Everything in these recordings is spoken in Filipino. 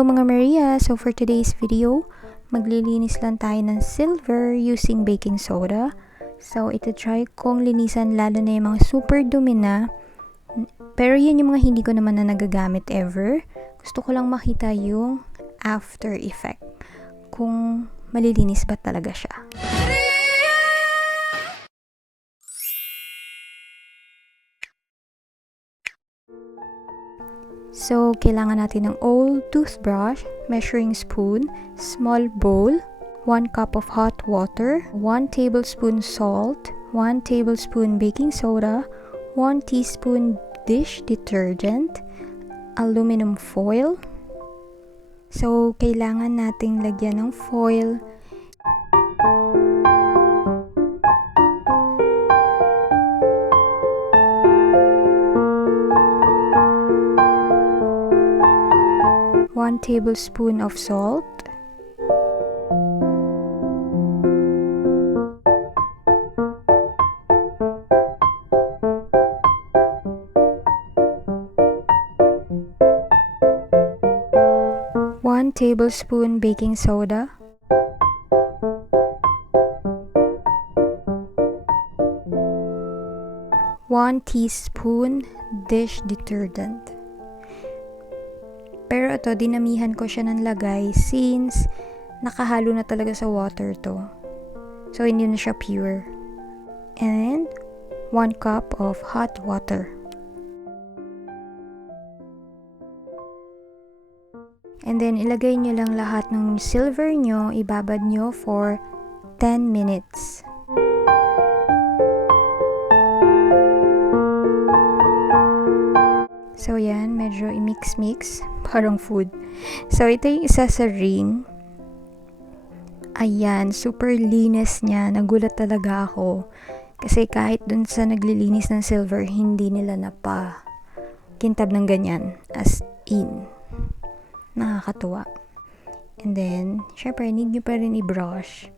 Hello mga Maria! So for today's video, maglilinis lang tayo ng silver using baking soda. So ito try kong linisan lalo na yung mga super dumi na. Pero yun yung mga hindi ko naman na nagagamit ever. Gusto ko lang makita yung after effect. Kung malilinis ba talaga siya. So, kailangan natin ng old toothbrush, measuring spoon, small bowl, 1 cup of hot water, 1 tablespoon salt, 1 tablespoon baking soda, 1 teaspoon dish detergent, aluminum foil. So, kailangan nating lagyan ng foil. One tablespoon of salt, one tablespoon baking soda, one teaspoon dish detergent. Pero ito, dinamihan ko siya ng lagay since nakahalo na talaga sa water to. So, hindi na siya pure. And 1 cup of hot water. And then, ilagay nyo lang lahat ng silver nyo, ibabad nyo for 10 minutes. So, yan. Medyo i-mix-mix. Parang food. So, ito yung isa sa ring. Ayan. Super linis niya. Nagulat talaga ako. Kasi kahit dun sa naglilinis ng silver, hindi nila kintab ng ganyan. As in. Nakakatuwa. And then, syempre, need nyo pa rin i-brush.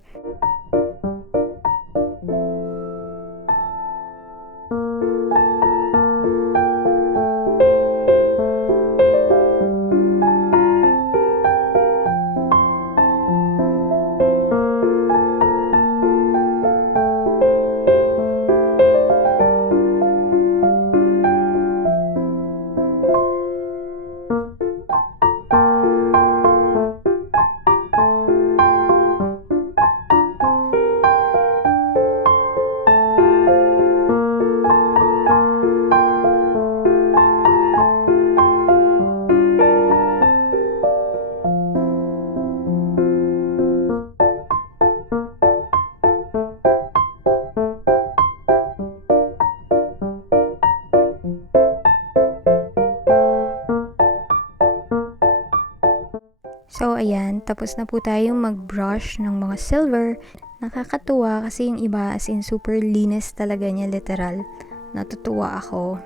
So, ayan. Tapos na po tayong mag-brush ng mga silver. Nakakatuwa kasi yung iba as in super linis talaga niya, literal. Natutuwa ako.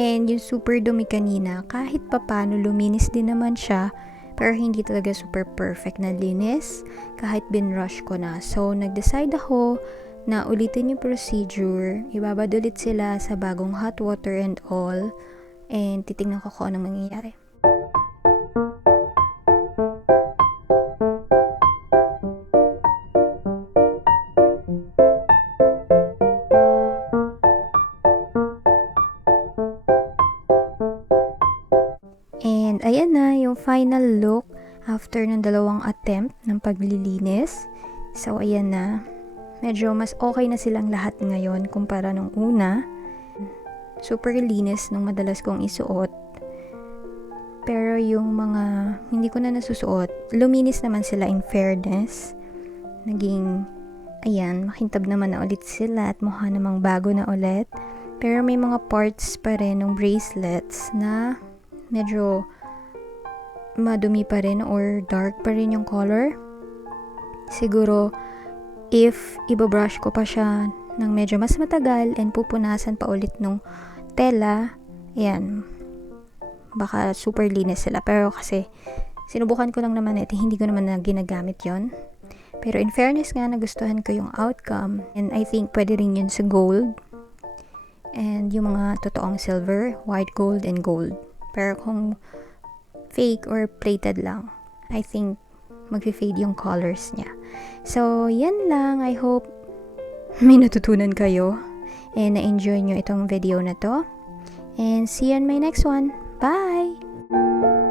And yung super dumi kanina, kahit papano luminis din naman siya. Pero hindi talaga super perfect na linis kahit binrush ko na. So, nag-decide ako na ulitin yung procedure. Ibabad ulit sila sa bagong hot water and all. And titignan ko kung anong mangyayari. And ayan na yung final look after ng dalawang attempt ng paglilinis. So ayan na. Medyo mas okay na silang lahat ngayon kumpara nung una. Super linis nung madalas kong isuot. Pero yung mga hindi ko na nasusuot, luminis naman sila in fairness. Naging, ayan, makintab naman na ulit sila at mukha namang bago na ulit. Pero may mga parts pa rin ng bracelets na medyo madumi pa rin or dark pa rin yung color. Siguro, if ibabrush ko pa siya ng medyo mas matagal and pupunasan pa ulit nung tela, yan, baka super linis sila. Pero kasi, sinubukan ko lang naman hindi ko naman na ginagamit yon. Pero in fairness nga, nagustuhan ko yung outcome. And I think pwede rin yun sa gold. And yung mga totoong silver, white gold, and gold. Pero kung fake or plated lang. I think mag-fade yung colors niya. So, yan lang. I hope may natutunan kayo and na-enjoy nyo itong video na to. And see you on my next one. Bye!